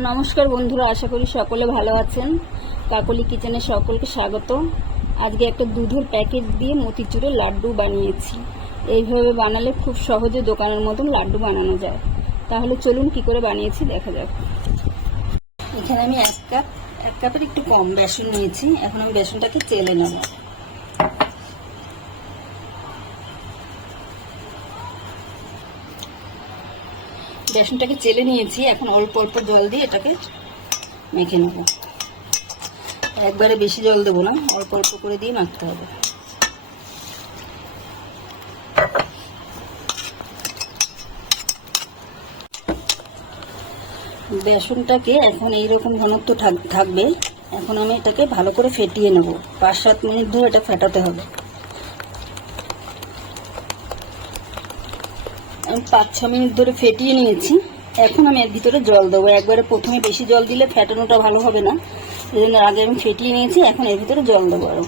নমস্কার বন্ধুরা, আশা করি সকলে ভালো আছেন। কাকলি কিচেনে সকলকে স্বাগত। আজকে একটা দুধের প্যাকেট দিয়ে মতিচুরের লাড্ডু বানিয়েছি। এইভাবে বানালে খুব সহজে দোকানের মতন লাড্ডু বানানো যায়। তাহলে চলুন কি করে বানিয়েছি দেখা যাক। এখানে আমি এক কাপের একটু কম বেসন নিয়েছি। এখন আমি বেসনটাকে চেলে নেব। বেসনটাকে চেলে নিয়েছি। এখন অল্প অল্প জল দিয়ে এটাকে মেখে নেব। একবারে বেশি জল দেবো না, অল্প অল্প করে দিয়ে মাখতে হবে। বেসনটাকে এখন এইরকম ঘনত্ব থাকবে। এখন আমি এটাকে ভালো করে ফেটিয়ে নেব। 5-7 মিনিট ধরে এটা ফেটাতে হবে। আমি 5-6 মিনিট ধরে ফেটিয়ে নিয়েছি। এখন আমি এর ভিতরে জল দেবো। একবারে প্রথমে বেশি জল দিলে ফেটানোটা ভালো হবে না, এই জন্য আগে আমি ফেটিয়ে নিয়েছি। এখন এর ভিতরে জল দেবো, আরো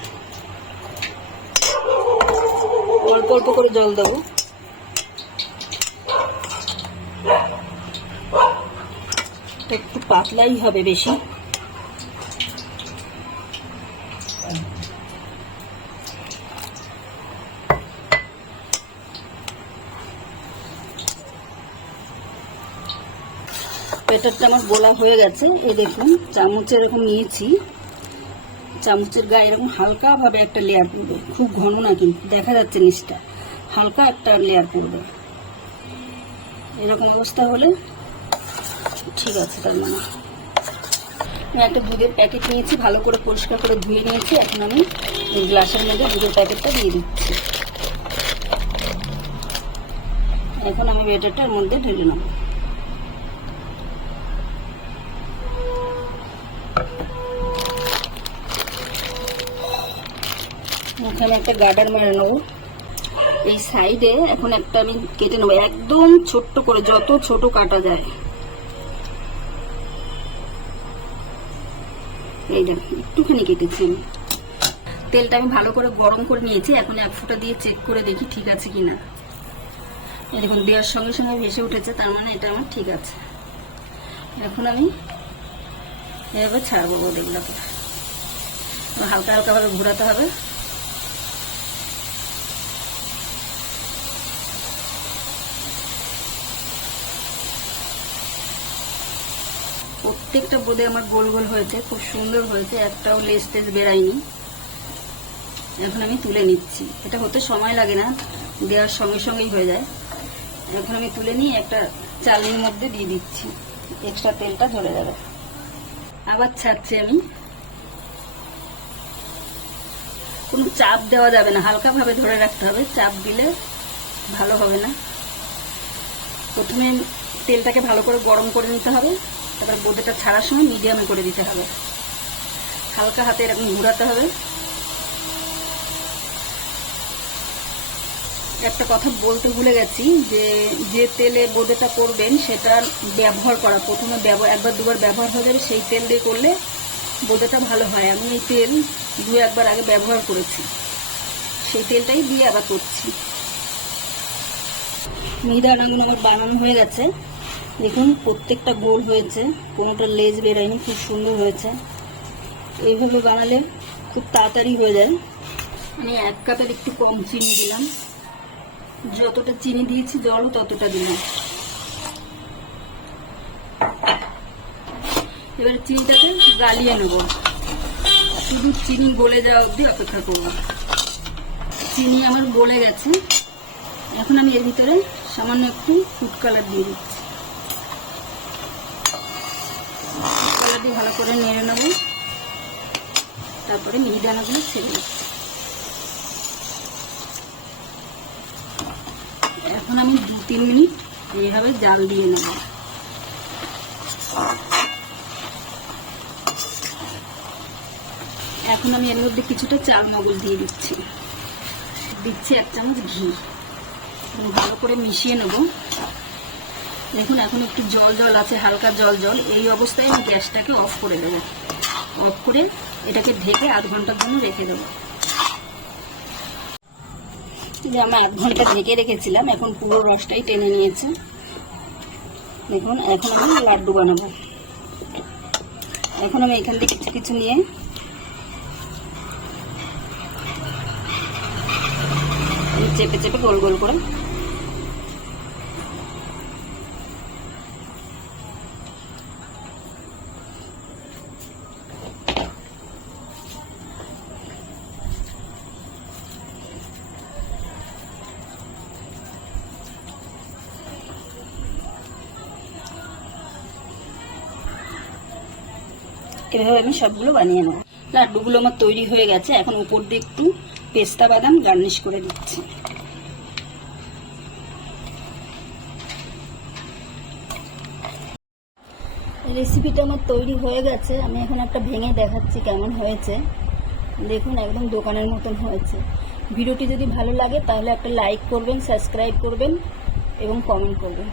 অল্প অল্প করে জল দেবো। একটু পাতলাই হবে বেশি। ব্যাটারটা আমার গোলা হয়ে গেছে। এই দেখুন, চামচের এরকম নিয়েছি, চামচের গায়ে এরকম হালকা ভাবে একটা লেয়ার পড়বে। খুব ঘন না, কিন্তু দেখা যাচ্ছে নিচটা হালকা একটা লেয়ার পড়বে। এরকম অবস্থা হলে ঠিক আছে। তার মানে আমি একটা দুধের প্যাকেট নিয়েছি, ভালো করে পরিষ্কার করে ধুয়ে নিয়েছি। এখন আমি এই গ্লাসের মধ্যে দুধের প্যাকেটটা দিয়ে দিচ্ছি। এখন আমি ব্যাটারটার মধ্যে ঢেলে নেব। এখানে একটা গার্ডার মেরে নেবো। এই সাইডে এখন একটা আমি কেটে নেবো, একদম ছোট্ট করে, যত ছোট কাটা যায়। এই দেখুন, একটুখানি কেটেছি আমি। তেলটা আমি ভালো করে গরম করে নিয়েছি। এখন 1 ফোঁটা দিয়ে চেক করে দেখি ঠিক আছে কিনা। এই দেখুন, দেওয়ার সঙ্গে সঙ্গে ভেসে উঠেছে, তার মানে এটা আমার ঠিক আছে। এখন আমি এভাবে ছাড়বো দেখলাম। হালকা হালকা ভাবে ঘোরাতে হবে। প্রত্যেকটা বোঁদে আমার গোল গোল হয়েছে, খুব সুন্দর হয়েছে, একটাও লেজ টেজ বেরায়নি। এখন আমি তুলে নিচ্ছি। এটা হতে সময় লাগে না, দেওয়ার সঙ্গে সঙ্গেই হয়ে যায়। এখন আমি তুলে নিয়ে একটা চালনির মধ্যে দিয়ে দিচ্ছি, এক্সট্রা তেলটা ঝরে যাবে। আবার ছাড়ছি আমি। কোনো চাপ দেওয়া যাবে না, হালকা ভাবে ধরে রাখতে হবে। চাপ দিলে ভালো হবে না। প্রথমে তেলটাকে ভালো করে গরম করে নিতে হবে, তারপর বোঁদেটা ছাড়ার সময় মিডিয়ামে করে দিতে হবে। হালকা হাতে এরকম ঘোরাতে হবে। একটা কথা বলতে ভুলে গেছি, যে তেলে বোঁদেটা করবেন সেটা ব্যবহার করা, প্রথমে 1-2 বার ব্যবহার হয়ে যাবে। সেই তেল দিয়ে করলে বোঁদেটা ভালো হয়। আমি এই তেল 2-1 বার আগে ব্যবহার করেছি, সেই তেলটাই দিয়ে আবার করছি। মিহিদানাগুলো আমার বানানো হয়ে গেছে। দেখুন, প্রত্যেকটা গোল হয়েছে, কোনোটা লেজ বেরায়নি, খুব সুন্দর হয়েছে। এইভাবে বানালে খুব তাড়াতাড়ি হয়ে যায়। আমি 1 কাপের একটু কম চিনি দিলাম। যতটা চিনি দিয়েছি জলও ততটা দিলাম। এবার চিনিটাকে গালিয়ে নেব। শুধু চিনি গলে যাওয়া অবধি অপেক্ষা করব। চিনি আমার গলে গেছে। এখন আমি এর ভিতরে সামান্য একটু ফুড কালার দিয়ে দিচ্ছি। ফুড কালার দিয়ে ভালো করে নেড়ে নেব। তারপরে মিহিদানাগুলো ছেড়ে দিচ্ছি। এখন আমি 2-3 মিনিট এইভাবে জাল দিয়ে নেব। এখন আমি এর মধ্যে কিছুটা চাল মগজ দিয়ে দিচ্ছি। 1 চামচ ঘি। ভালো করে মিশিয়ে নেব। দেখুন, এখন একটু জল জল আছে, হালকা জল জল। এই অবস্থায় আমি গ্যাসটাকে অফ করে দেবো। অফ করে এটাকে ঢেকে 1/2 ঘন্টার জন্য রেখে দেবো। যে আমি 1 ঘন্টা ঢেকে রেখেছিলাম, এখন পুরো রসটাই টেনে নিয়েছে। দেখুন, এখন আমি লাড্ডু বানাবো। এখন আমি এখান থেকে কিছু কিছু নিয়ে চেপে চেপে গোল গোল করে এভাবে আমি সবগুলো বানিয়ে নেব। লাড্ডুগুলো আমার তৈরি হয়ে গেছে। এখন উপর দিয়ে একটু পেস্তা বাদাম গার্নিশ করে দিচ্ছি। রেসিপিটা আমার তৈরি হয়ে গেছে। আমি এখন একটা ভেঙে দেখাচ্ছি কেমন হয়েছে। দেখুন একদম দোকানের মতন হয়েছে। ভিডিওটি যদি ভালো লাগে তাহলে একটা লাইক করবেন, সাবস্ক্রাইব করবেন এবং কমেন্ট করবেন।